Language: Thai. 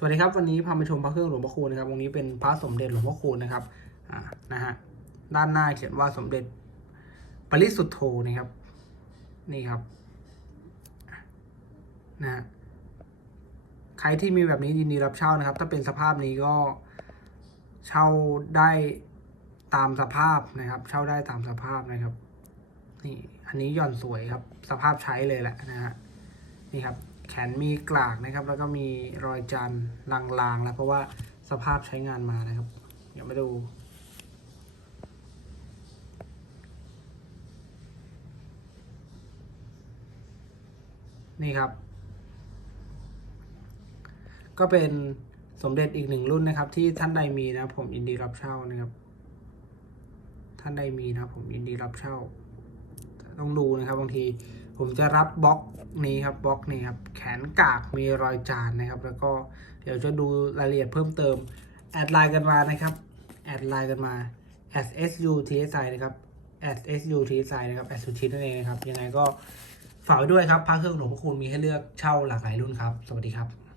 สวัสดีครับวันนี้พามาชมพระเครื่องหลวงพ่อคูณนะครับวันนี้เป็นพระสมเด็จหลวงพ่อคูณนะครับอ่านะฮะด้านหน้าเขียนว่าสมเด็จปริสุทธโธนะครับ นี่ครับนะฮะใครที่มีแบบนี้ยินดีรับเช่านะครับ ถ้าเป็นสภาพนี้ก็เช่าได้ตามสภาพนะครับ เช่าได้ตามสภาพนะครับ นี่อันนี้หย่อนสวยครับ สภาพใช้เลยแหละนะฮะนี่ครับ แขนมีกลากนะครับ แล้วก็มีรอยจันลางๆ แล้วเพราะว่าสภาพใช้งานมานะครับ เดี๋ยวมาดู นี่ครับ ก็เป็นสมเด็จอีกหนึ่งรุ่นนะครับ ที่ท่านใดมีนะผมยินดีรับเช่านะครับ ท่านใดมีนะผมยินดีรับเช่า ต้องดูนะครับบางที ผมจะรับบล็อกนี้ครับบล็อกนี้ครับแขนกากมีรอยจานนะครับ แล้วก็เดี๋ยวจะดูรายละเอียดเพิ่มเติมแอดไลน์กันมานะครับแอดไลน์กันมา SSU tsi นะครับ SSU tsi นะครับ s u t นั่นเองนะครับยังไงก็ฝากไว้ด้วยครับพระเครื่องหลวงพ่อคูณมีให้เลือกเช่าหลากหลายรุ่นครับ สวัสดีครับ